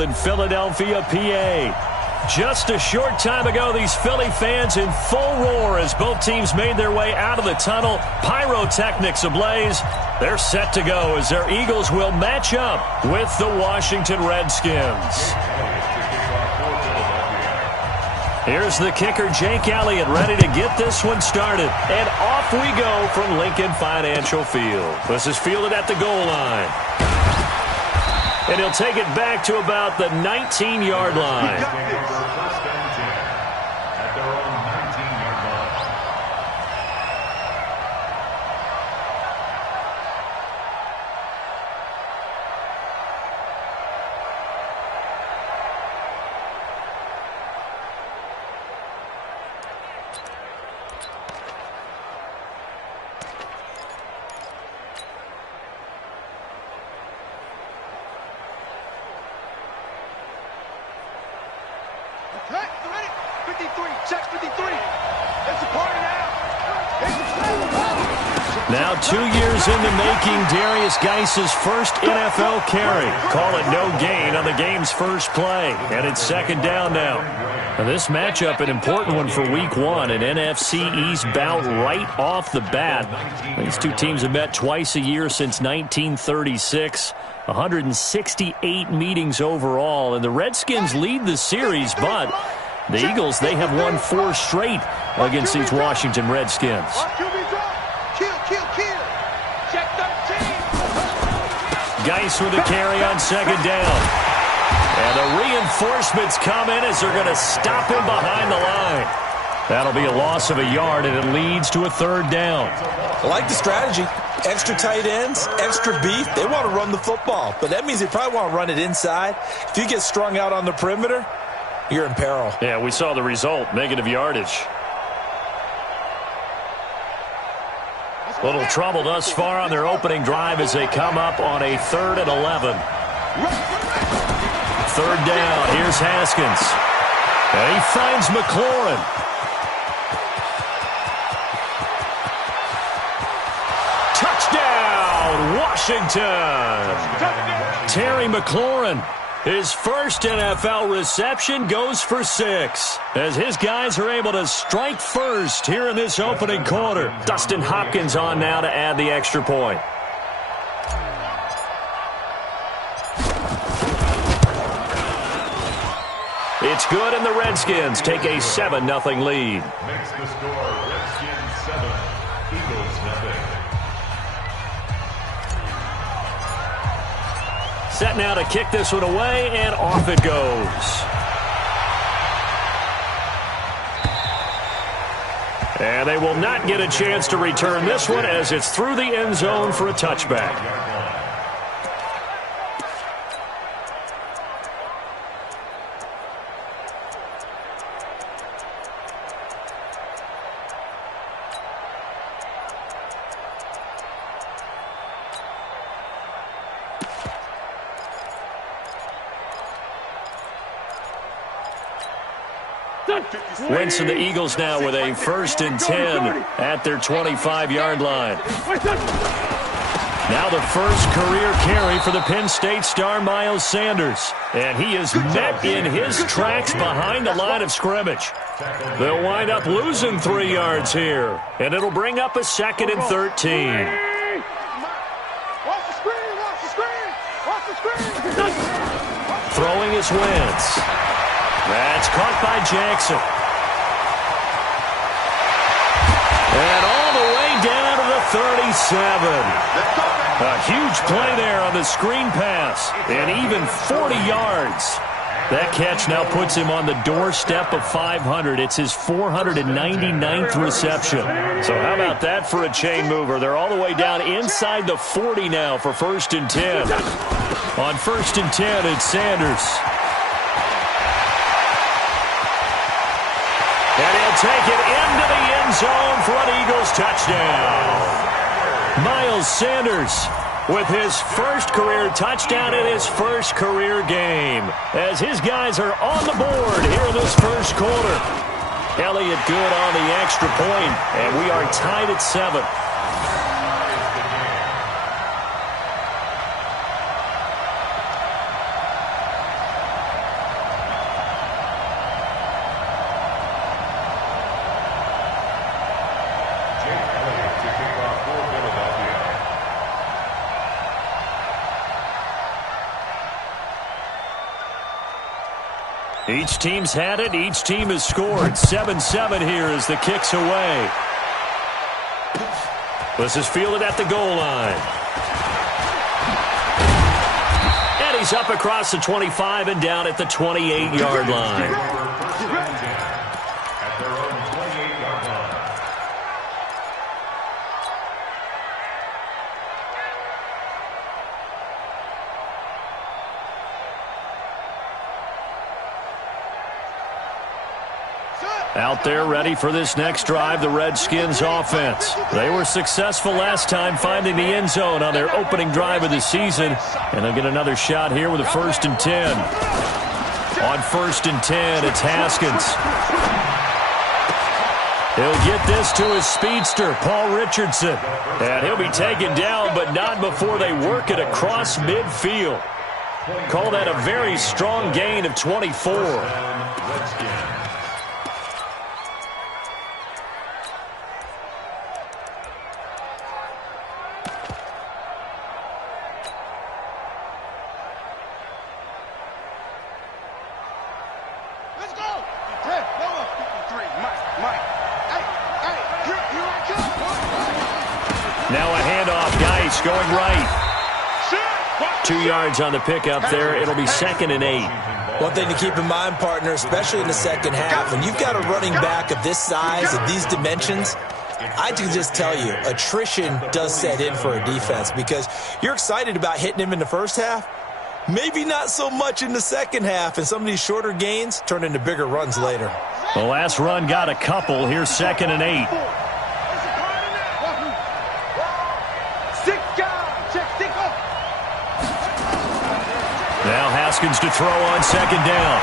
in Philadelphia, PA. Just a short time ago, these Philly fans in full roar as both teams made their way out of the tunnel. Pyrotechnics ablaze. They're set to go as their Eagles will match up with the Washington Redskins. Here's the kicker, Jake Elliott, ready to get this one started. And off we go from Lincoln Financial Field. This is fielded at the goal line. And he'll take it back to about the 19-yard line. Now 2 years in the making, Darius Geis's first NFL carry. Call it no gain on the game's first play. And it's second down now. And this matchup, an important one for Week 1, an NFC East bout right off the bat. These two teams have met twice a year since 1936. 168 meetings overall. And the Redskins lead the series, but the Eagles, they have won 4 straight against these Washington Redskins. Geis with a carry on second down. And the reinforcements come in as they're going to stop him behind the line. That'll be a loss of a yard, and it leads to a third down. I like the strategy. Extra tight ends, extra beef. They want to run the football, but that means they probably want to run it inside. If you get strung out on the perimeter, you're in peril. Yeah, we saw the result, negative yardage. Little trouble thus far on their opening drive as they come up on a 3rd and 11. Third down. Here's Haskins. And he finds McLaurin. Touchdown, Washington. Terry McLaurin. His first NFL reception goes for 6 as his guys are able to strike first here in this opening quarter. Dustin Hopkins on now to add the extra point. It's good, and the Redskins take a 7-0 lead. Makes the score Redskins 7, Eagles 0. Set now to kick this one away, and off it goes. And they will not get a chance to return this one as it's through the end zone for a touchback. Wentz and the Eagles now with a 1st and 10 at their 25-yard line. Now the first career carry for the Penn State star Miles Sanders. And he is met in his tracks behind the line of scrimmage. They'll wind up losing 3 yards here. And it'll bring up a 2nd and 13. Throwing is Wentz. That's caught by Jackson. And all the way down to the 37. A huge play there on the screen pass. And even 40 yards. That catch now puts him on the doorstep of 500. It's his 499th reception. So how about that for a chain mover? They're all the way down inside the 40 now for 1st and 10. On 1st and 10, it's Sanders. And he'll take it into the end zone for an Eagles touchdown. Miles Sanders with his first career touchdown in his first career game. As his guys are on the board here in this first quarter. Elliott good on the extra point, and we are tied at 7. Each team's had it. Each team has scored. 7-7 here as the kick's away. This is fielded at the goal line. And he's up across the 25 and down at the 28-yard line. Out there ready for this next drive, the Redskins offense. They were successful last time finding the end zone on their opening drive of the season. And they'll get another shot here with a 1st and 10. On 1st and 10, it's Haskins. He'll get this to his speedster, Paul Richardson. And he'll be taken down, but not before they work it across midfield. Call that a very strong gain of 24. Now a handoff, Geis going right. 2 yards on the pickup there. It'll be 2nd and 8. One thing to keep in mind, partner, especially in the second half, when you've got a running back of this size, of these dimensions, I can just tell you, attrition does set in for a defense because you're excited about hitting him in the first half. Maybe not so much in the second half, and some of these shorter gains turn into bigger runs later. The last run got a couple. Here's 2nd and 8. Now Haskins to throw on 2nd down.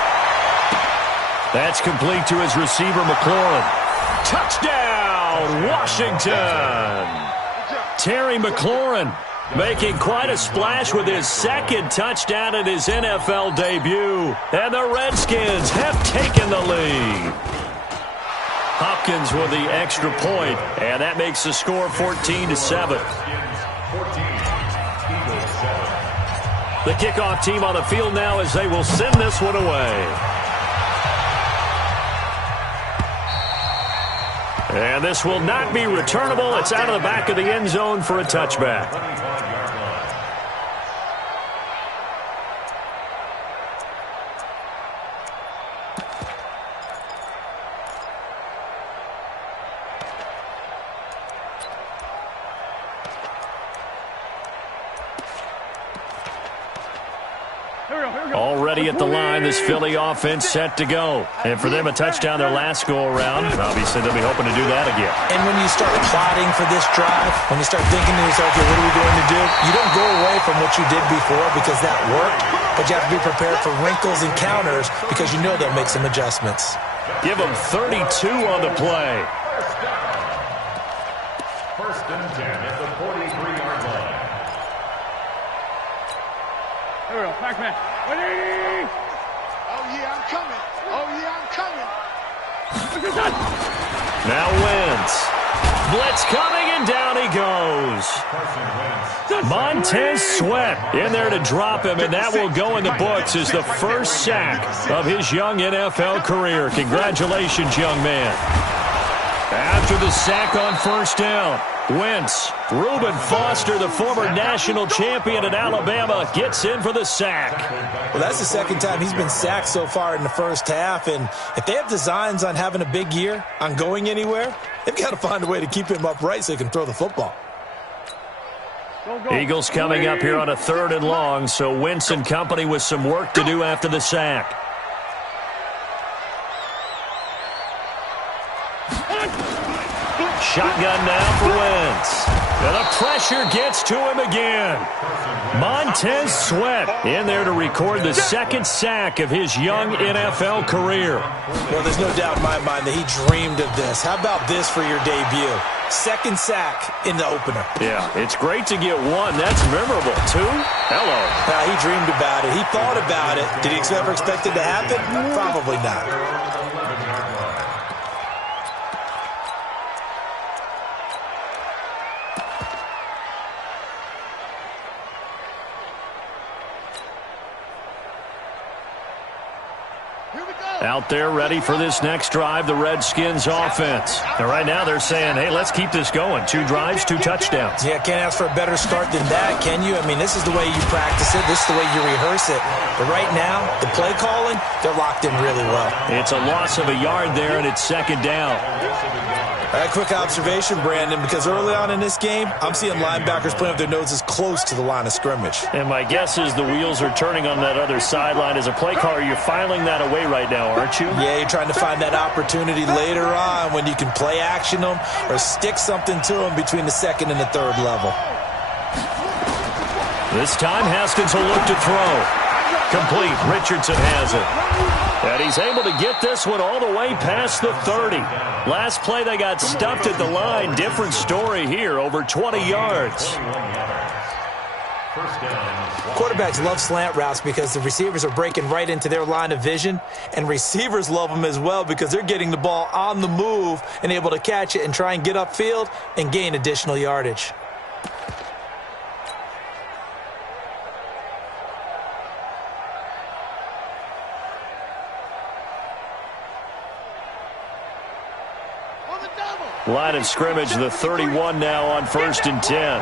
That's complete to his receiver, McLaurin. Touchdown, Washington! Terry McLaurin making quite a splash with his 2nd touchdown in his NFL debut. And the Redskins have taken the lead. Hopkins with the extra point, and that makes the score 14-7. The kickoff team on the field now as they will send this one away. And this will not be returnable. It's out of the back of the end zone for a touchback. Already at the line, this Philly offense set to go. And for them, a touchdown their last go-around. Obviously, they'll be hoping to do that again. And when you start plotting for this drive, when you start thinking to yourself, okay, what are we going to do? You don't go away from what you did before because that worked, but you have to be prepared for wrinkles and counters because you know they'll make some adjustments. Give them 32 on the play. 1st and 10 at the 43-yard line. Here we go, back man. Oh, yeah, I'm coming. Oh, yeah, I'm coming. Now Wentz. Blitz coming, and down he goes. Montez Sweat in there to drop him, and that will go in the books as the first sack of his young NFL career. Congratulations, young man. After the sack on 1st down, Wentz, Reuben Foster, the former national champion at Alabama, gets in for the sack. Well, that's the 2nd time he's been sacked so far in the first half, and if they have designs on having a big year, on going anywhere, they've got to find a way to keep him upright so he can throw the football. Eagles coming up here on a 3rd and long, so Wentz and company with some work to do after the sack. Shotgun now for Wentz. And the pressure gets to him again. Montez Sweat in there to record the 2nd sack of his young NFL career. Well, there's no doubt in my mind that he dreamed of this. How about this for your debut? 2nd sack in the opener. Yeah, it's great to get 1. That's memorable. 2? Hello. He dreamed about it. He thought about it. Did he ever expect it to happen? Probably not. Out there ready for this next drive, the Redskins offense. And right now they're saying, hey, let's keep this going. 2 drives, 2 touchdowns. Yeah, can't ask for a better start than that, can you? I mean, this is the way you practice it. This is the way you rehearse it. But right now, the play calling, they're locked in really well. It's a loss of a yard there, and it's 2nd down. A quick observation, Brandon, because early on in this game, I'm seeing linebackers putting up their noses close to the line of scrimmage. And my guess is the wheels are turning on that other sideline. As a play caller, you're filing that away right now, aren't you? Yeah, you're trying to find that opportunity later on when you can play action them or stick something to them between the 2nd and the 3rd level. This time, Haskins will look to throw. Complete. Richardson has it. And he's able to get this one all the way past the 30. Last play, they got stuffed at the line. Different story here, over 20 yards. Quarterbacks love slant routes because the receivers are breaking right into their line of vision, and receivers love them as well because they're getting the ball on the move and able to catch it and try and get upfield and gain additional yardage. Line of scrimmage, the 31 now on 1st and 10.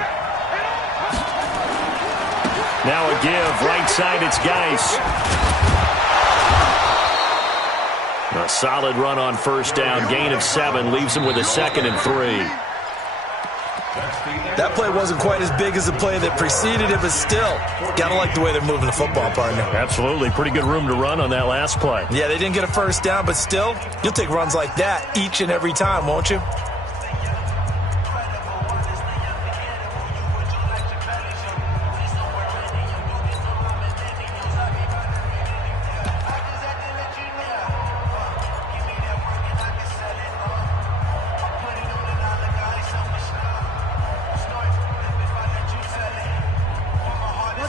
Now a give, right side, it's Geis. A solid run on 1st down, gain of 7, leaves him with a 2nd and 3. That play wasn't quite as big as the play that preceded it, but still, gotta like the way they're moving the football, partner. Absolutely, pretty good room to run on that last play. Yeah, they didn't get a 1st down, but still, you'll take runs like that each and every time, won't you?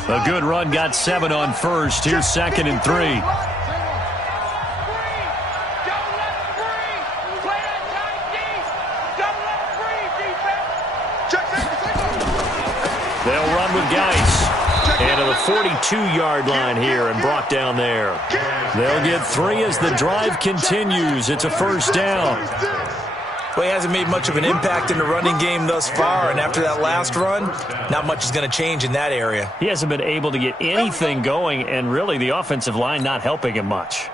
A good run, got 7 on 1st. Here's 2nd and 3. They'll run with Geis. And to the 42-yard line here and brought down there. They'll get 3 as the drive continues. It's a 1st down. Well, he hasn't made much of an impact in the running game thus far, and after that last run, not much is going to change in that area. He hasn't been able to get anything going, and really the offensive line not helping him much.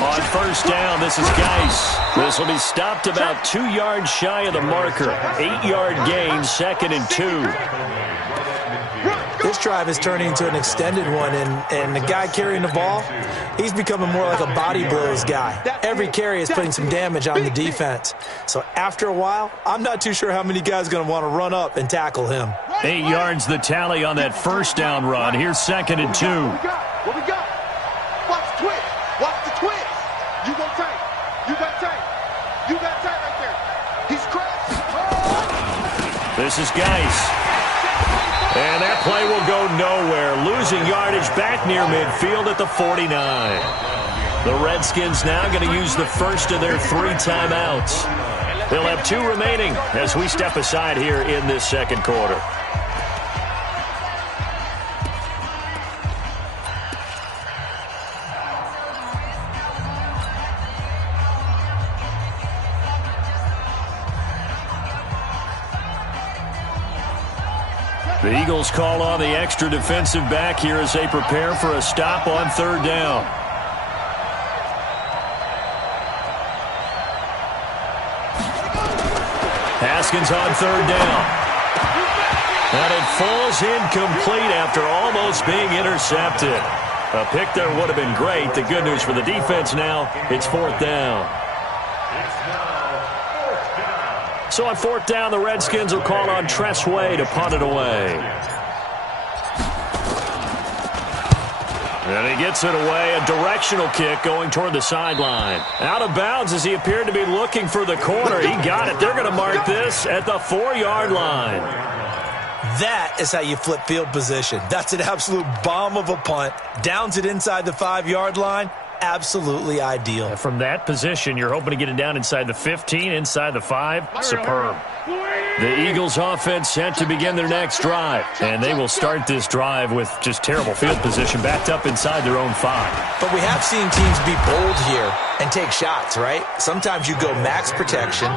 On 1st down, this is Geis. This will be stopped about 2 yards shy of the marker. 8-yard gain, 2nd and 2. This drive is turning into an extended one, and the guy carrying the ball, he's becoming more like a body blows guy. Every carry is putting some damage on the defense. So after a while, I'm not too sure how many guys are going to want to run up and tackle him. 8 yards the tally on that 1st down run. Here's 2nd and 2. What we got? Watch the twist. Watch the twist. You go tight. You got tight. You got tight right there. He's crashing. This is Geis. And that play will go nowhere. Losing yardage back near midfield at the 49. The Redskins now going to use the first of their 3 timeouts. They'll have 2 remaining as we step aside here in this 2nd quarter. The Eagles call on the extra defensive back here as they prepare for a stop on 3rd down. Haskins on 3rd down. And it falls incomplete after almost being intercepted. A pick there would have been great. The good news for the defense now, it's 4th down. So on 4th down, the Redskins will call on Tressway to punt it away. And he gets it away, a directional kick going toward the sideline. Out of bounds as he appeared to be looking for the corner. He got it. They're going to mark this at the 4-yard line. That is how you flip field position. That's an absolute bomb of a punt. Downs it inside the 5-yard line. Absolutely ideal. And from that position, you're hoping to get it down inside the 15, inside the 5. Superb. The Eagles offense set to begin their next drive. And they will start this drive with just terrible field position backed up inside their own 5. But we have seen teams be bold here and take shots, right? Sometimes you go max protection,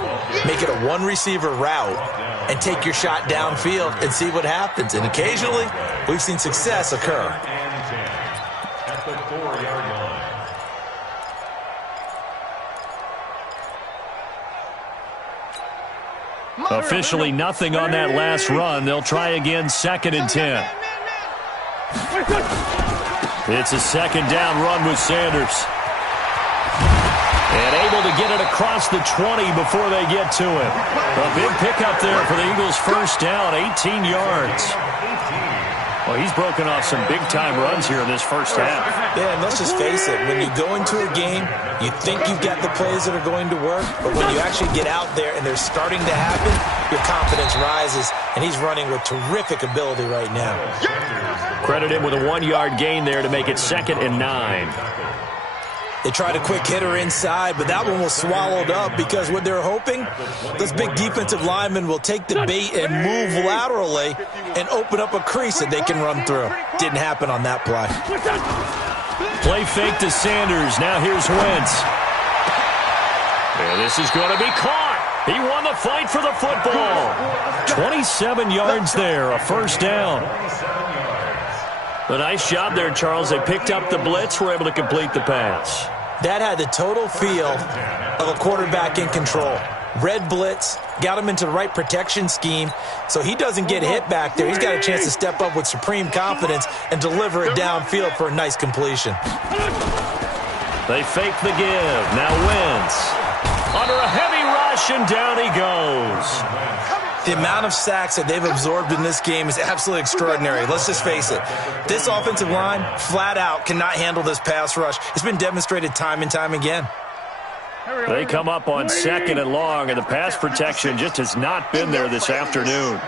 make it a one-receiver route, and take your shot downfield and see what happens. And occasionally, we've seen success occur. At the 4-yard line. Officially nothing on that last run. They'll try again, 2nd and 10. It's a 2nd down run with Sanders. And able to get it across the 20 before they get to him. A big pickup there for the Eagles' first down, 18 yards. Well, he's broken off some big-time runs here in this first half. Yeah, and let's just face it. When you go into a game, you think you've got the plays that are going to work, but when you actually get out there and they're starting to happen, your confidence rises, and he's running with terrific ability right now. Credit him with a 1-yard gain there to make it 2nd and 9. They tried a quick hitter inside, but that one was swallowed up because what they're hoping, this big defensive lineman will take the bait and move laterally and open up a crease that they can run through. Didn't happen on that play. Play fake to Sanders. Now here's Wentz. And this is going to be caught. He won the fight for the football. 27 yards there, a first down. A nice job there, Charles. They picked up the blitz, were able to complete the pass. That had the total feel of a quarterback in control. Red blitz, got him into the right protection scheme, so he doesn't get hit back there. He's got a chance to step up with supreme confidence and deliver it downfield for a nice completion. They fake the give. Now Wentz. Under a heavy rush, and down he goes. The amount of sacks that they've absorbed in this game is absolutely extraordinary. Let's just face it. This offensive line, flat out, cannot handle this pass rush. It's been demonstrated time and time again. They come up on 2nd and long, and the pass protection just has not been there this afternoon.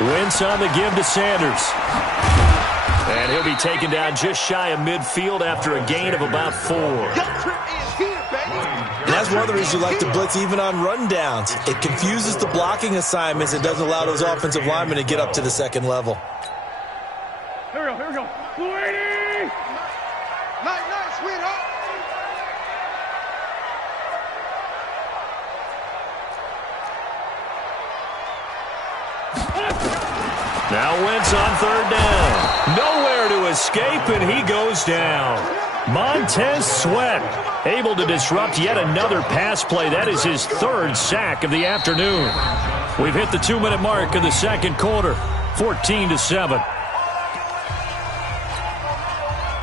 Wentz on the give to Sanders. And he'll be taken down just shy of midfield after a gain of about 4. And that's one of the reasons you like to blitz even on rundowns. It confuses the blocking assignments and doesn't allow those offensive linemen to get up to the second level. Here we go. Nice, sweetheart. Now Wentz on 3rd down. Nowhere to escape, and he goes down. Montez Sweat able to disrupt yet another pass play. That is his 3rd sack of the afternoon. We've hit the 2-minute mark of the second quarter, 14-7.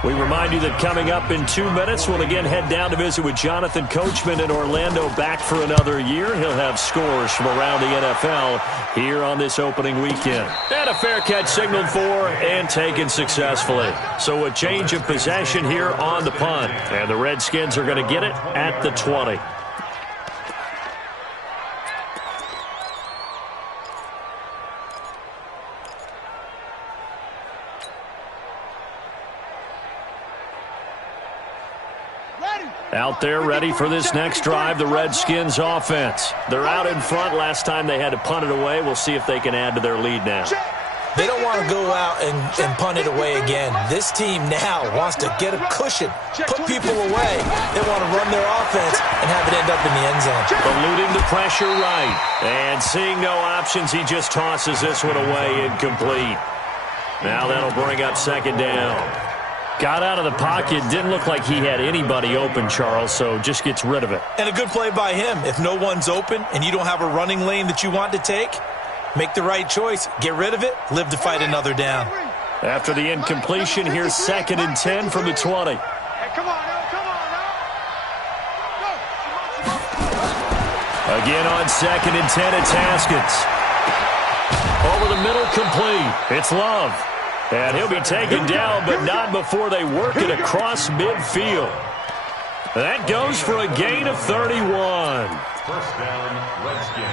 We remind you that coming up in 2 minutes, we'll again head down to visit with Jonathan Coachman in Orlando, back for another year. He'll have scores from around the NFL here on this opening weekend. And a fair catch signaled for and taken successfully. So a change of possession here on the punt. And the Redskins are going to get it at the 20. Out there ready for this next drive, the Redskins offense. They're out in front. Last time they had to punt it away. We'll see if they can add to their lead now. They don't want to go out and punt it away again. This team now wants to get a cushion, put people away. They want to run their offense and have it end up in the end zone. Eluding the pressure right. And seeing no options, he just tosses this one away incomplete. Now that'll bring up 2nd down. Got out of the pocket. Didn't look like he had anybody open, Charles, so just gets rid of it. And a good play by him. If no one's open and you don't have a running lane that you want to take, make the right choice. Get rid of it. Live to fight another down. After the incompletion, here's 2nd and 10 from the 20. Again on 2nd and 10, it's Haskins. Over the middle, complete. It's Love. And he'll be taken down, but not before they work it across midfield. That goes for a gain of 31. First down, Redskins.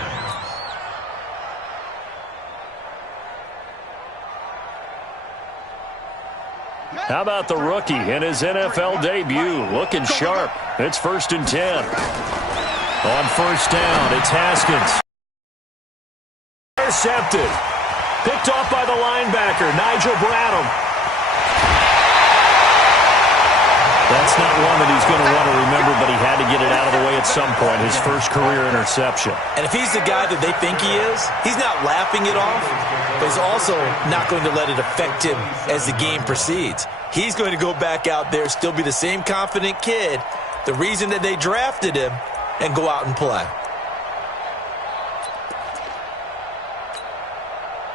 How about the rookie in his NFL debut? Looking sharp. It's 1st and 10. On 1st down, it's Haskins. Intercepted. Picked off by the linebacker, Nigel Bradham. That's not one that he's going to want to remember, but he had to get it out of the way at some point, his first career interception. And if he's the guy that they think he is, he's not laughing it off, but he's also not going to let it affect him as the game proceeds. He's going to go back out there, still be the same confident kid, the reason that they drafted him, and go out and play.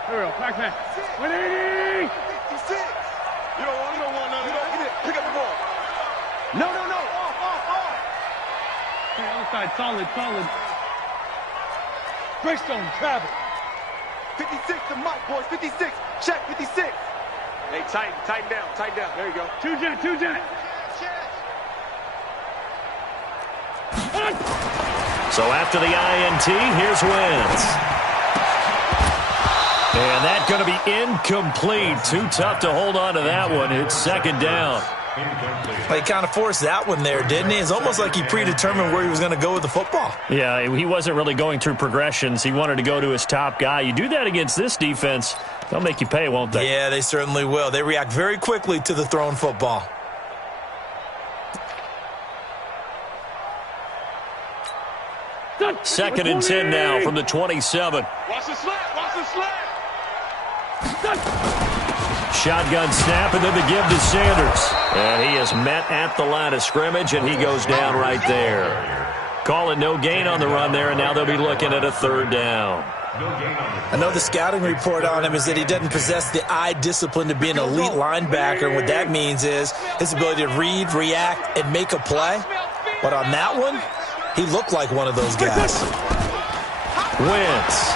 Here we go, back. 180! 56. You don't want none. You don't get it. Pick up the ball. No. Off. Hey, other side, solid. Greystone, travel. 56 to Mike, boys. 56. Check, 56. Hey, tighten down. There you go. Two jet. So after the INT, here's Wentz. And that's going to be incomplete. Too tough to hold on to that one. It's 2nd down. He kind of forced that one there, didn't he? It's almost like he predetermined where he was going to go with the football. Yeah, he wasn't really going through progressions. He wanted to go to his top guy. You do that against this defense, they'll make you pay, won't they? Yeah, they certainly will. They react very quickly to the thrown football. Second and 10 now from the 27. Watch the slant. Shotgun snap, and then the give to Sanders. And he is met at the line of scrimmage, and he goes down right there. Call it no gain on the run there, and now they'll be looking at a 3rd down. I know the scouting report on him is that he doesn't possess the eye discipline to be an elite linebacker. And what that means is his ability to read, react, and make a play. But on that one, he looked like one of those guys. Wentz.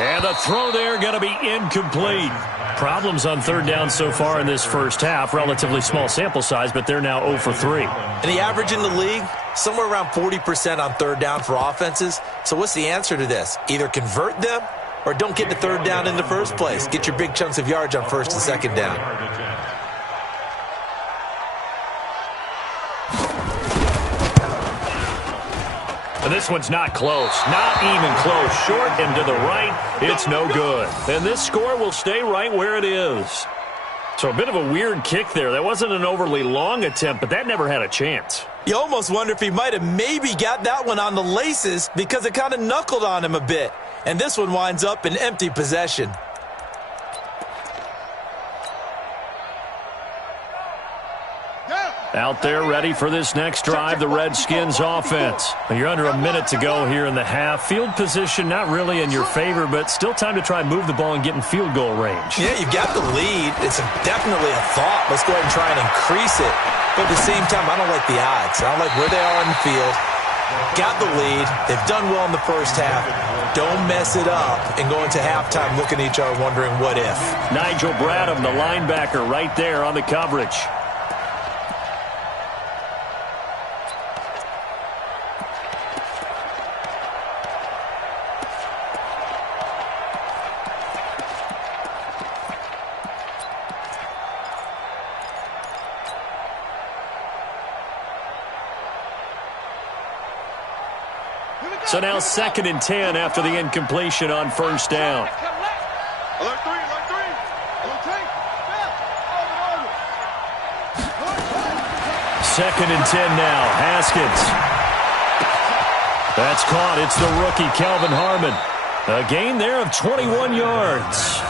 And the throw there going to be incomplete. Problems on 3rd down so far in this first half. Relatively small sample size, but they're now 0 for 3. And the average in the league, somewhere around 40% on 3rd down for offenses. So what's the answer to this? Either convert them or don't get to 3rd down in the first place. Get your big chunks of yards on 1st and 2nd down. And this one's not close. Not even close. Short and to the right. It's no good. And this score will stay right where it is. So a bit of a weird kick there. That wasn't an overly long attempt, but that never had a chance. You almost wonder if he might have maybe got that one on the laces because it kind of knuckled on him a bit. And this one winds up in empty possession. Out there ready for this next drive, the Redskins offense. You're under a minute to go here in the half. Field position not really in your favor, but still time to try and move the ball and get in field goal range. Yeah, you've got the lead. It's definitely a thought. Let's go ahead and try and increase it. But at the same time, I don't like the odds. I don't like where they are in the field. Got the lead. They've done well in the first half. Don't mess it up and go into halftime looking at each other wondering what if. Nigel Bradham, the linebacker, right there on the coverage. So now 2nd and 10 after the incompletion on 1st down. Alert three. Second and 10 now. Haskins. That's caught. It's the rookie, Kelvin Harmon. A gain there of 21 yards.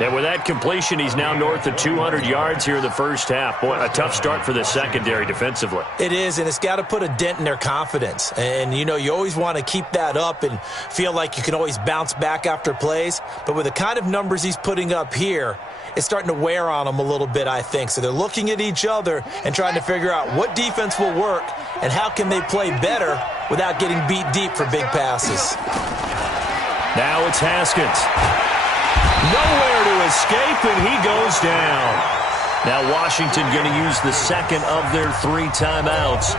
And with that completion, he's now north of 200 yards here in the first half. Boy, a tough start for the secondary defensively. It is, and it's got to put a dent in their confidence. And, you know, you always want to keep that up and feel like you can always bounce back after plays. But with the kind of numbers he's putting up here, it's starting to wear on them a little bit, I think. So they're looking at each other and trying to figure out what defense will work and how can they play better without getting beat deep for big passes. Now it's Haskins. Nowhere to escape, and he goes down. Now Washington going to use the second of their 3 timeouts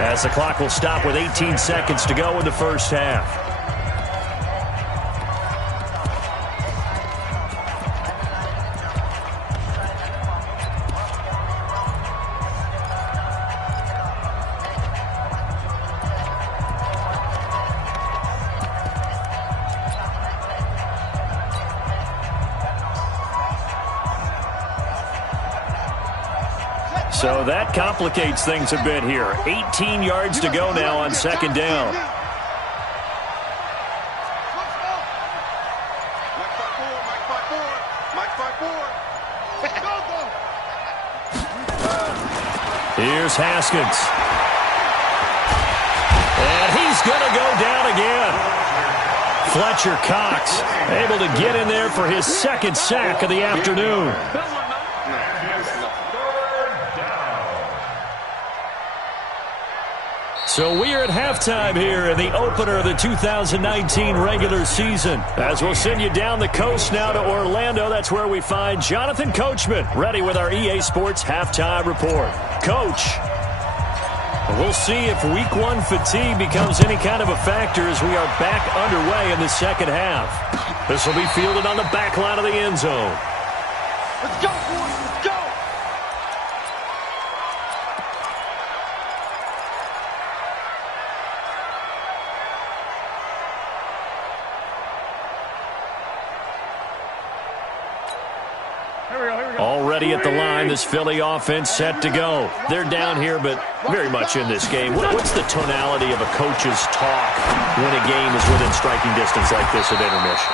as the clock will stop with 18 seconds to go in the first half. So that complicates things a bit here. 18 yards to go now on second down. Here's Haskins. And he's going to go down again. Fletcher Cox able to get in there for his second sack of the afternoon. So we are at halftime here in the opener of the 2019 regular season. As we'll send you down the coast now to Orlando, that's where we find Jonathan Coachman, ready with our EA Sports halftime report. Coach, we'll see if week one fatigue becomes any kind of a factor as we are back underway in the second half. This will be fielded on the back line of the end zone. Let's go, boys. Let's go. Already at the line, this Philly offense set to go. They're down here, but very much in this game. What's the tonality of a coach's talk when a game is within striking distance like this at intermission?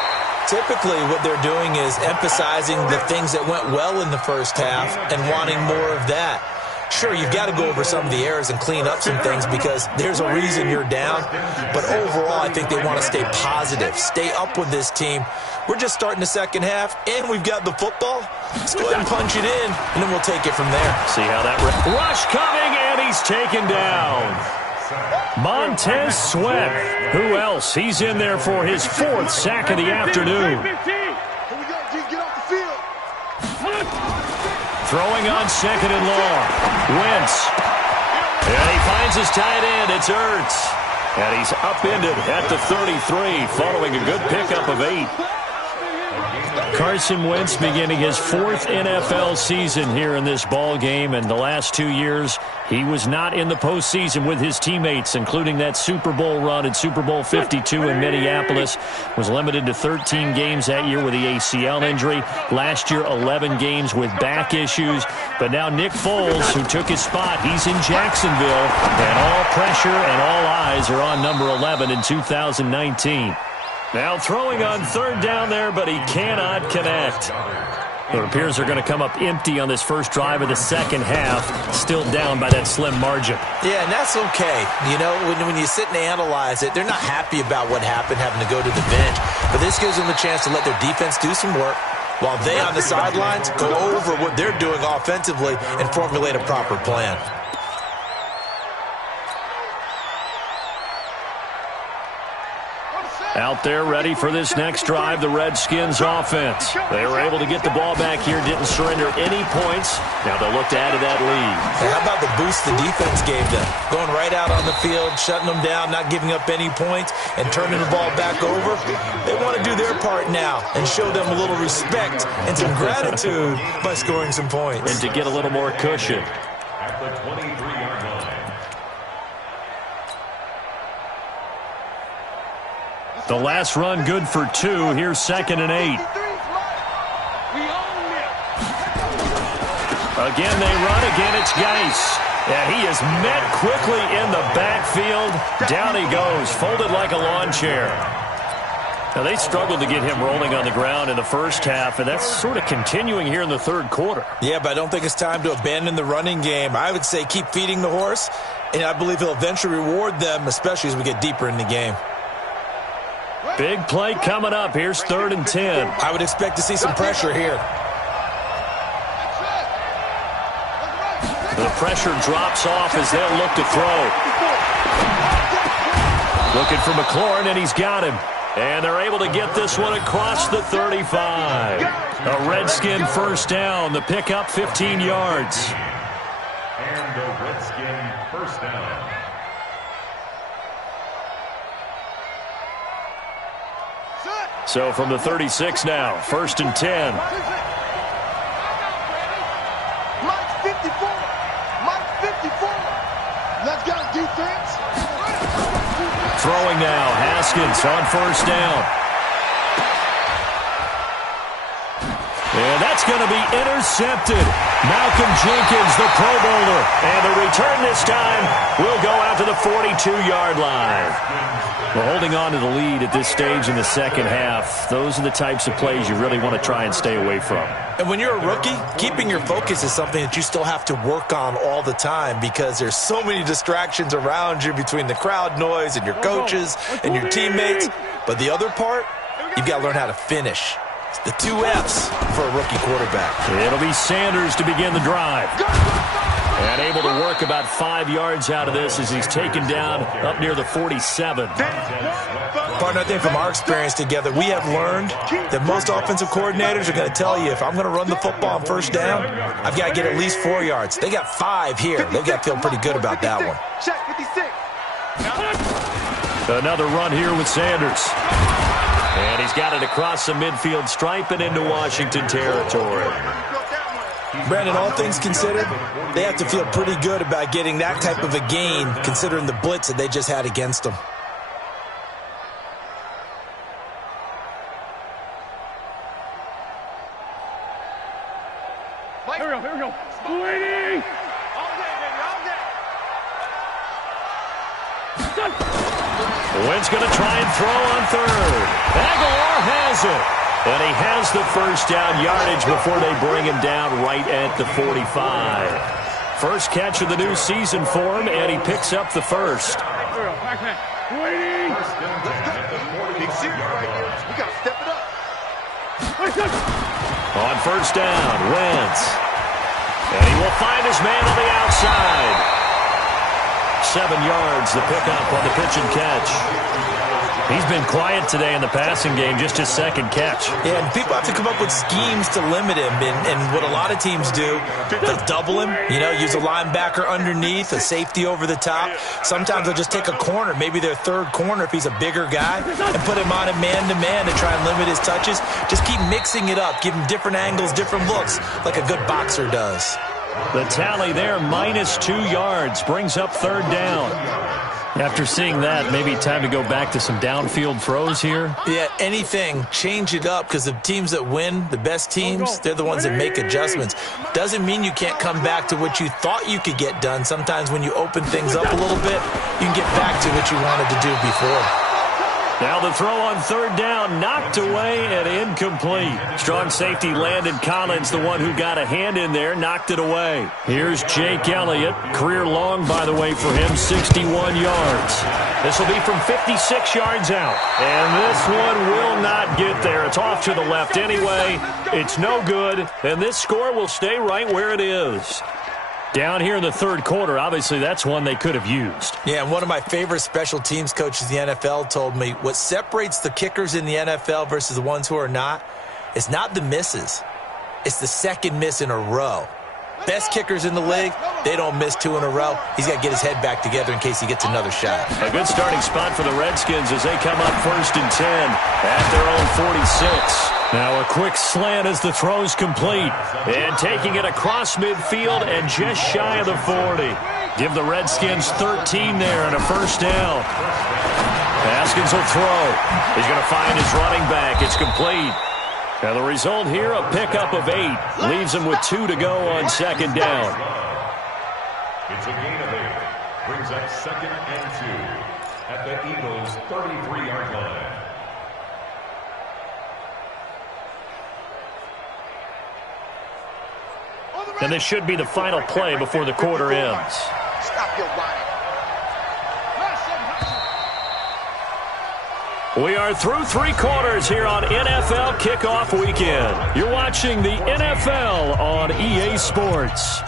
Typically, what they're doing is emphasizing the things that went well in the first half and wanting more of that. Sure, you've got to go over some of the errors and clean up some things because there's a reason you're down. But overall, I think they want to stay positive, stay up with this team. We're just starting the second half, and we've got the football. Let's go ahead and punch it in, and then we'll take it from there. See how that rush coming, and he's taken down. Montez Sweat. Who else? He's in there for his fourth sack of the afternoon. Here we go, G. Get off the field. Throwing on second and long. Wentz. And he finds his tight end. It's Ertz. And he's upended at the 33 following a good pickup of 8. Carson Wentz beginning his fourth NFL season here in this ball game, and the last 2 years he was not in the postseason with his teammates, including that Super Bowl run at Super Bowl 52 in Minneapolis. Was limited to 13 games that year with the ACL injury. Last year, 11 games with back issues. But now Nick Foles, who took his spot, he's in Jacksonville, and all pressure and all eyes are on number 11 in 2019. Now throwing on third down there, but he cannot connect. It appears they're going to come up empty on this first drive of the second half, still down by that slim margin. Yeah, and that's okay. You know, when you sit and analyze it, they're not happy about what happened, having to go to the bench. But this gives them a chance to let their defense do some work while they on the sidelines go over what they're doing offensively and formulate a proper plan. Out there ready for this next drive, the Redskins offense. They were able to get the ball back here, didn't surrender any points. Now they'll look to add to that lead. Hey, how about the boost the defense gave them? Going right out on the field, shutting them down, not giving up any points, and turning the ball back over. They want to do their part now and show them a little respect and some gratitude by scoring some points. And to get a little more cushion. At the 23-yard line. The last run good for 2. Here's second and 8. Again, they run. Again, it's Geis. And he is met quickly in the backfield. Down he goes, folded like a lawn chair. Now, they struggled to get him rolling on the ground in the first half, and that's sort of continuing here in the third quarter. Yeah, but I don't think it's time to abandon the running game. I would say keep feeding the horse, and I believe he'll eventually reward them, especially as we get deeper in the game. Big play coming up. Here's 3rd and 10. I would expect to see some pressure here. The pressure drops off as they'll look to throw. Looking for McLaurin, and he's got him. And they're able to get this one across the 35. A Redskin first down. The pickup 15 yards. And the Redskin first down. So from the 36 now, 1st and 10. Mike 54. Mike 54. Let's go, defense. Throwing now, Haskins on 1st down. And that's going to be intercepted. Malcolm Jenkins, the Pro Bowler. And the return this time will go out to the 42-yard line. Well, holding on to the lead at this stage in the second half, those are the types of plays you really want to try and stay away from. And when you're a rookie, keeping your focus is something that you still have to work on all the time because there's so many distractions around you between the crowd noise and your coaches and your teammates. But the other part, you've got to learn how to finish. It's the 2 F's for a rookie quarterback. It'll be Sanders to begin the drive. And able to work about 5 yards out of this as he's taken down up near the 47. Partner, I think from our experience together, we have learned that most offensive coordinators are going to tell you, if I'm going to run the football on first down, I've got to get at least 4 yards. They got 5 here. They've got to feel pretty good about that one. Check 56. Another run here with Sanders. And he's got it across the midfield stripe and into Washington territory. Brandon, all things considered, they have to feel pretty good about getting that type of a gain considering the blitz that they just had against them. Here we go. Waiting. All day, baby, all day. Wynn's going to try and throw on third. Aguilar has it. And he has the first down yardage before they bring him down right at the 45. First catch of the new season for him, and he picks up the first. Waiting. Big series right here. We got to step it up. On first down, Wentz. And he will find his man on the outside. 7 yards, the pickup on the pitch and catch. He's been quiet today in the passing game, just his second catch. Yeah, and people have to come up with schemes to limit him. And what a lot of teams do, they'll double him, use a linebacker underneath, a safety over the top. Sometimes they'll just take a corner, maybe their third corner if he's a bigger guy, and put him on a man-to-man to try and limit his touches. Just keep mixing it up, give him different angles, different looks, like a good boxer does. The tally there, -2 yards, brings up third down. After seeing that, maybe time to go back to some downfield throws here. Yeah, anything, change it up, because the teams that win, the best teams, they're the ones that make adjustments. Doesn't mean you can't come back to what you thought you could get done. Sometimes when you open things up a little bit, you can get back to what you wanted to do before. Now the throw on third down, knocked away and incomplete. Strong safety Landon Collins, the one who got a hand in there, knocked it away. Here's Jake Elliott, career long, by the way, for him, 61 yards. This will be from 56 yards out. And this one will not get there. It's off to the left anyway. It's no good, and this score will stay right where it is. Down here in the third quarter, obviously that's one they could have used. Yeah, and one of my favorite special teams coaches in the NFL told me what separates the kickers in the NFL versus the ones who are not, it's not the misses. It's the second miss in a row. Best kickers in the league, they don't miss 2 in a row. He's got to get his head back together in case he gets another shot. A good starting spot for the Redskins as they come up 1st and 10 at their own 46. Now a quick slant as the throw's complete. And taking it across midfield and just shy of the 40. Give the Redskins 13 there and a first down. Haskins will throw. He's going to find his running back. It's complete. And the result here, a pickup of 8. Leaves him with 2 to go on second down. It's a gain of 8. Brings up 2nd and 2 at the Eagles' 33-yard line. And this should be the final play before the quarter ends. Stop your whining. We are through 3 quarters here on NFL Kickoff Weekend. You're watching the NFL on EA Sports.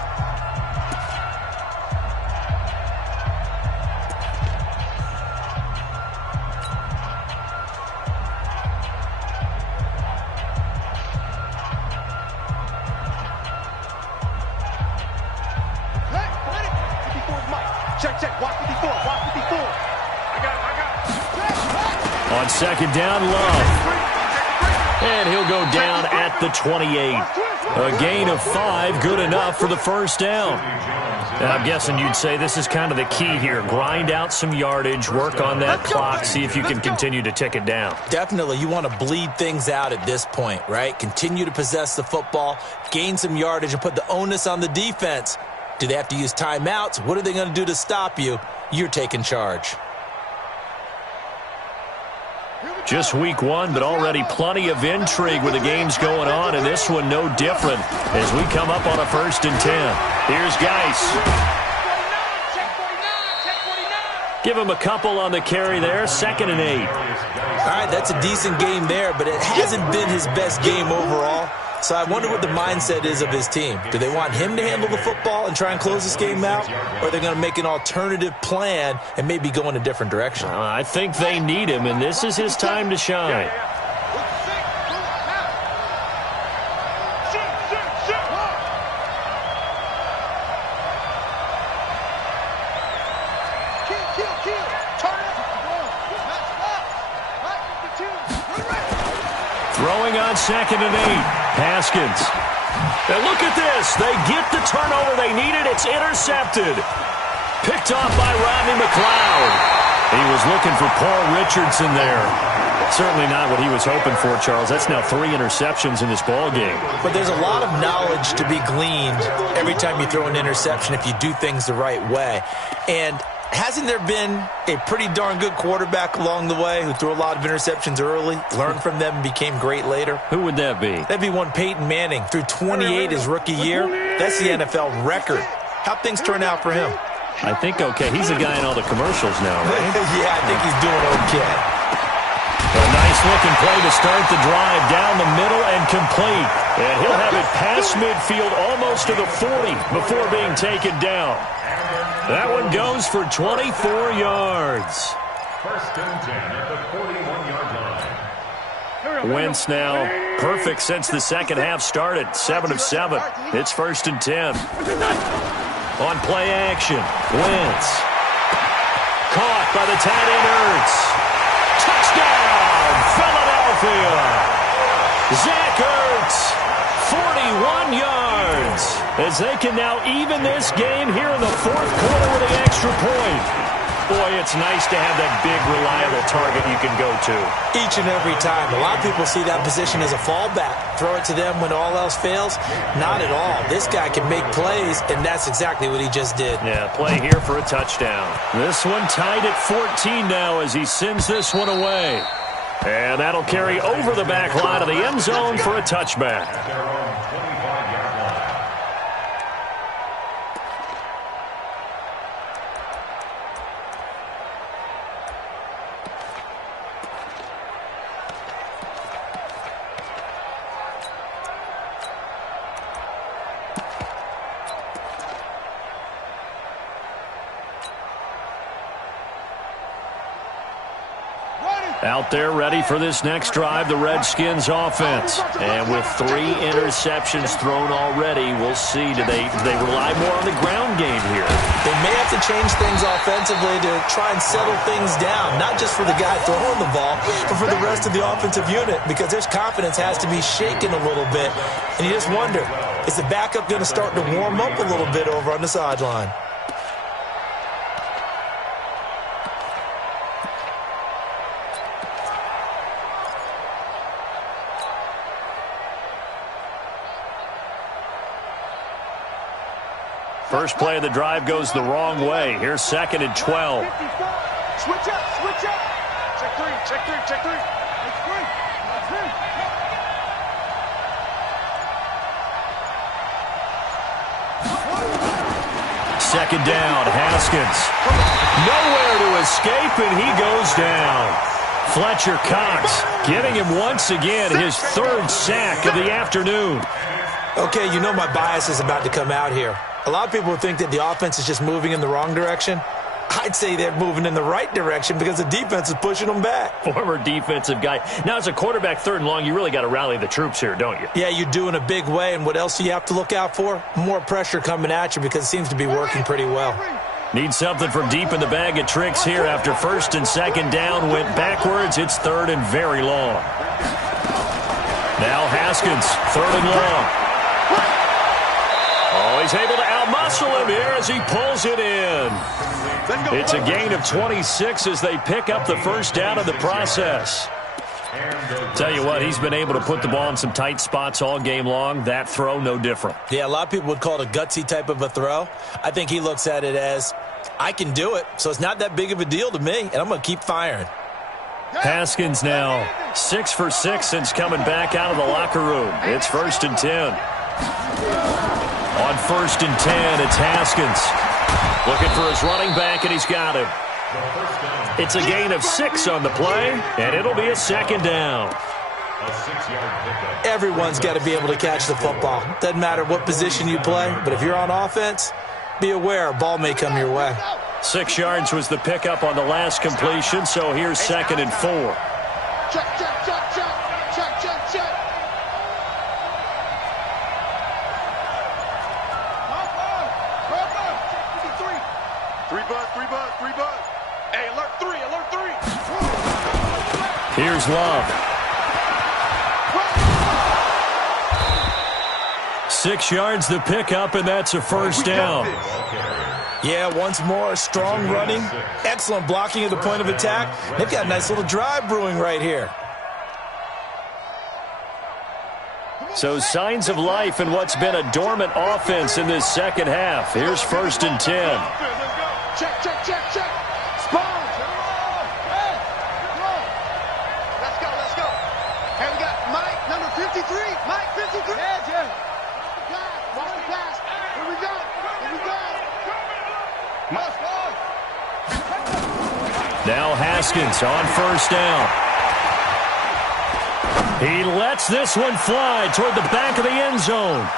Check. Watch 54. Watch 54. I got it. On second down, Love. And he'll go down at the 28. A gain of 5, good enough for the first down. And I'm guessing you'd say this is kind of the key here. Grind out some yardage, work on that clock, see if you can continue to tick it down. Definitely. You want to bleed things out at this point, right? Continue to possess the football, gain some yardage, and put the onus on the defense. Do they have to use timeouts? What are they going to do to stop you? You're taking charge. Just week one, but already plenty of intrigue with the games going on, and this one no different as we come up on a 1st and 10. Here's Geis. Give him a couple on the carry there, 2nd and 8. All right, that's a decent game there, but it hasn't been his best game overall. So I wonder what the mindset is of his team. Do they want him to handle the football and try and close this game out? Or are they going to make an alternative plan and maybe go in a different direction? I think they need him, and this is his time to shine. Throwing on 2nd and 8. Haskins. And look at this. They get the turnover they needed. It's intercepted. Picked off by Rodney McLeod. He was looking for Paul Richardson there. Certainly not what he was hoping for, Charles. That's now 3 interceptions in this ball game. But there's a lot of knowledge to be gleaned every time you throw an interception if you do things the right way. And hasn't there been a pretty darn good quarterback along the way who threw a lot of interceptions early, learned from them, and became great later? Who would that be? That'd be one Peyton Manning. Threw 28 his rookie year. That's the NFL record. How'd things turn out for him? I think okay. He's a guy in all the commercials now, right? Yeah, I think he's doing okay. A nice-looking play to start the drive down the middle and complete. And he'll have it past midfield almost to the 40 before being taken down. That one goes for 24 yards. 1st and 10 at the 41-yard line. Wentz now perfect since the second half started. 7 of 7. It's 1st and 10. On play action, Wentz. Caught by the tight end Ertz. Touchdown, Philadelphia. Zach Ertz, 41 yards. As they can now even this game here in the 4th quarter with the extra point. Boy, it's nice to have that big, reliable target you can go to. Each and every time. A lot of people see that position as a fallback. Throw it to them when all else fails. Not at all. This guy can make plays, and that's exactly what he just did. Yeah, play here for a touchdown. This one tied at 14 now as he sends this one away. And that'll carry over the back line of the end zone for a touchback. Out there ready for this next drive, the Redskins offense. And with 3 interceptions thrown already, we'll see. Do they rely more on the ground game here? They may have to change things offensively to try and settle things down, not just for the guy throwing the ball, but for the rest of the offensive unit, because their confidence has to be shaken a little bit. And you just wonder, is the backup going to start to warm up a little bit over on the sideline? First play of the drive goes the wrong way. Here's 2nd and 12. Switch up, switch up. Check 3, check 3, check 3. That's 3. That's 3. 2nd down, Haskins. Nowhere to escape, and he goes down. Fletcher Cox getting him once again his 3rd sack of the afternoon. Okay, you know my bias is about to come out here. A lot of people think that the offense is just moving in the wrong direction. I'd say they're moving in the right direction because the defense is pushing them back. Former defensive guy. Now, as a quarterback 3rd and long, you really got to rally the troops here, don't you? Yeah, you do in a big way. And what else do you have to look out for? More pressure coming at you because it seems to be working pretty well. Need something from deep in the bag of tricks here after 1st and 2nd down. Went backwards. It's 3rd and very long. Now Haskins, 3rd and long. Oh, he's able to muscle him here as he pulls it in. It's a gain of 26 as they pick up the first down in the process. Tell you what, he's been able to put the ball in some tight spots all game long. That throw, no different. Yeah, a lot of people would call it a gutsy type of a throw. I think he looks at it as, I can do it, so it's not that big of a deal to me, and I'm going to keep firing. Haskins now 6 for 6 since coming back out of the locker room. It's 1st and 10. On 1st and 10, it's Haskins. Looking for his running back, and he's got him. It's a gain of 6 on the play, and it'll be a 2nd down. Everyone's got to be able to catch the football. Doesn't matter what position you play, but if you're on offense, be aware a ball may come your way. 6 yards was the pickup on the last completion, so here's 2nd and 4. Check, check, check, check. Check, check, check. Three buzz. Hey, alert 3. Here's Love. 6 yards the pickup, and that's a 1st down. Yeah, once more, strong running, excellent blocking at the point of attack. They've got a nice little drive brewing right here. So signs of life in what's been a dormant offense in this second half. Here's 1st and 10. Check, check, check, check. Spawns. Hey, come on. Let's go. Hey, we got Mike, number 53. Mike, 53. Yeah. Watch the pass. Here we go. Now Haskins on 1st down. He lets this one fly toward the back of the end zone.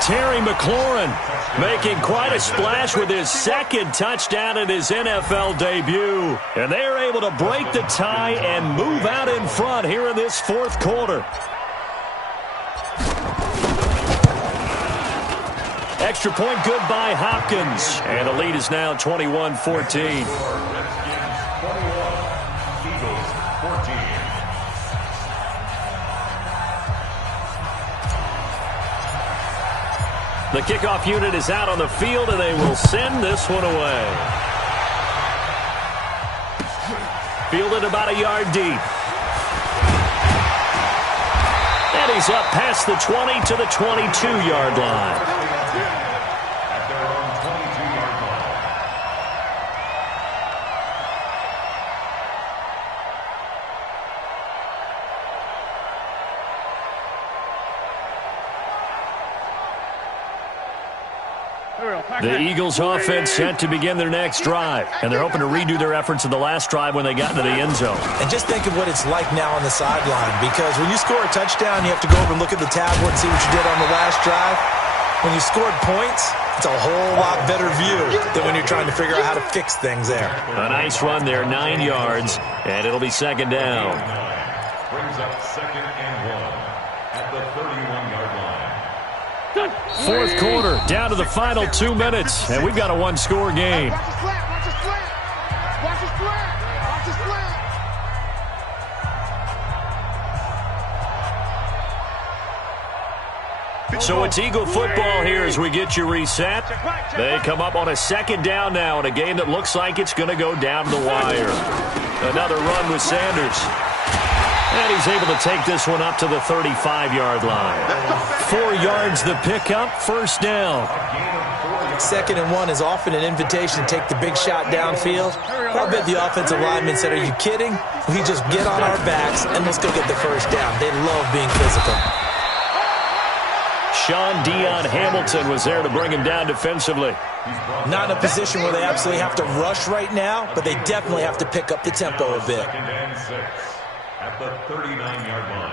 Terry McLaurin making quite a splash with his 2nd touchdown in his NFL debut. And they're able to break the tie and move out in front here in this 4th quarter. Extra point good by Hopkins. And the lead is now 21-14. The kickoff unit is out on the field, and they will send this one away. Fielded about a yard deep. And he's up past the 20 to the 22-yard line. The Eagles offense set to begin their next drive, and they're hoping to redo their efforts of the last drive when they got into the end zone. And just think of what it's like now on the sideline, because when you score a touchdown, you have to go over and look at the tablet and see what you did on the last drive. When you scored points, it's a whole lot better view than when you're trying to figure out how to fix things there. A nice run there, 9 yards, and it'll be 2nd down. Brings up 2nd and 1 at the 31-yard line. 4th quarter, down to the final 2 minutes, and we've got a one-score game. Watch the slant. So it's Eagle football here as we get you reset. They come up on a 2nd down now in a game that looks like it's going to go down to the wire. Another run with Sanders. And he's able to take this one up to the 35-yard line. 4 yards the pickup, 1st down. 2nd and 1 is often an invitation to take the big shot downfield. I'll bet the offensive lineman said, are you kidding? We just get on our backs and let's go get the 1st down. They love being physical. Sean Dion Hamilton was there to bring him down defensively. Not in a position where they absolutely have to rush right now, but they definitely have to pick up the tempo a bit. 2nd and 6 at the 39-yard line.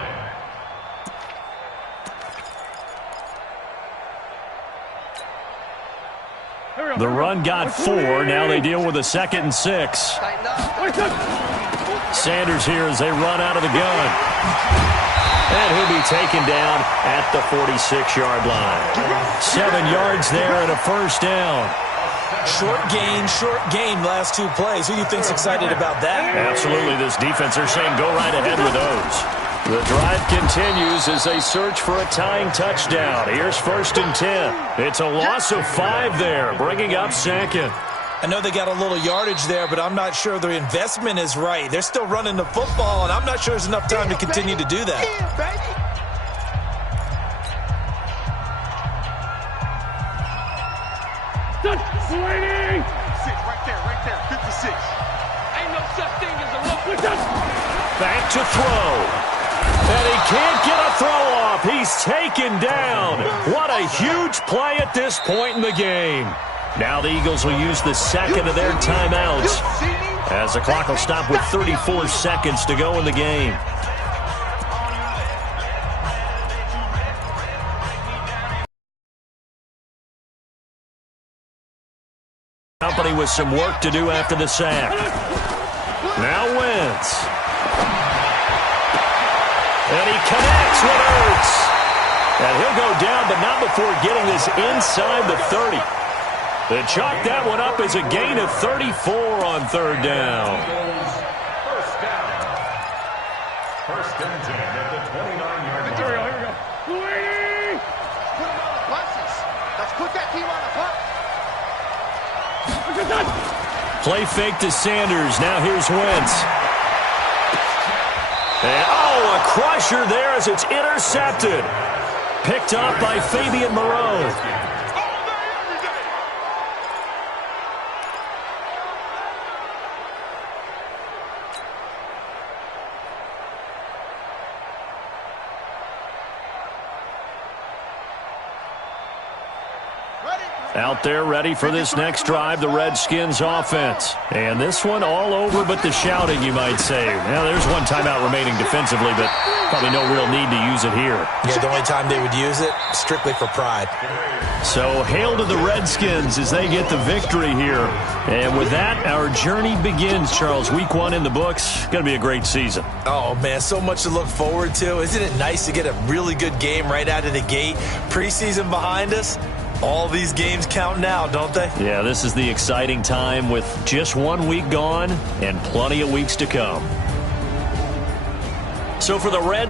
The run got 4. Now they deal with a 2nd and 6. Sanders here as they run out of the gun. And he'll be taken down at the 46-yard line. 7 yards there and a 1st down. Short gain, last 2 plays. Who do you think's excited about that? Absolutely. This defense, they're saying go right ahead with those. The drive continues as they search for a tying touchdown. Here's 1st and 10. It's a loss of 5 there, bringing up 2nd. I know they got a little yardage there, but I'm not sure their investment is right. They're still running the football, and I'm not sure there's enough time to continue to do that. Waiting! 6, right there, 56. Ain't no such thing as a look. Back to throw. And he can't get a throw off. He's taken down. What a huge play at this point in the game. Now the Eagles will use the second of their timeouts as the clock will stop with 34 seconds to go in the game. Company with some work to do after the sack. Now Wentz. And he connects with Ertz. And he'll go down, but not before getting this inside the 30. They chalk that one up as a gain of 34 on 3rd down. First down. 1st and 10 at the 29-yard line. Here we go. Waiting! Put him on the buses. Let's put that team on the bus. Play fake to Sanders. Now here's Wentz. And, oh, a crusher there as it's intercepted. Picked up by Fabian Moreau. Out there ready for this next drive, the Redskins offense. And this one all over but the shouting, you might say. Now, there's one timeout remaining defensively, but probably no real need to use it here. Yeah, the only time they would use it, strictly for pride. So, hail to the Redskins as they get the victory here. And with that, our journey begins, Charles. Week 1 in the books. Going to be a great season. Oh, man, so much to look forward to. Isn't it nice to get a really good game right out of the gate? Preseason behind us. All these games count now, don't they? Yeah, this is the exciting time with just 1 week gone and plenty of weeks to come. So for the Red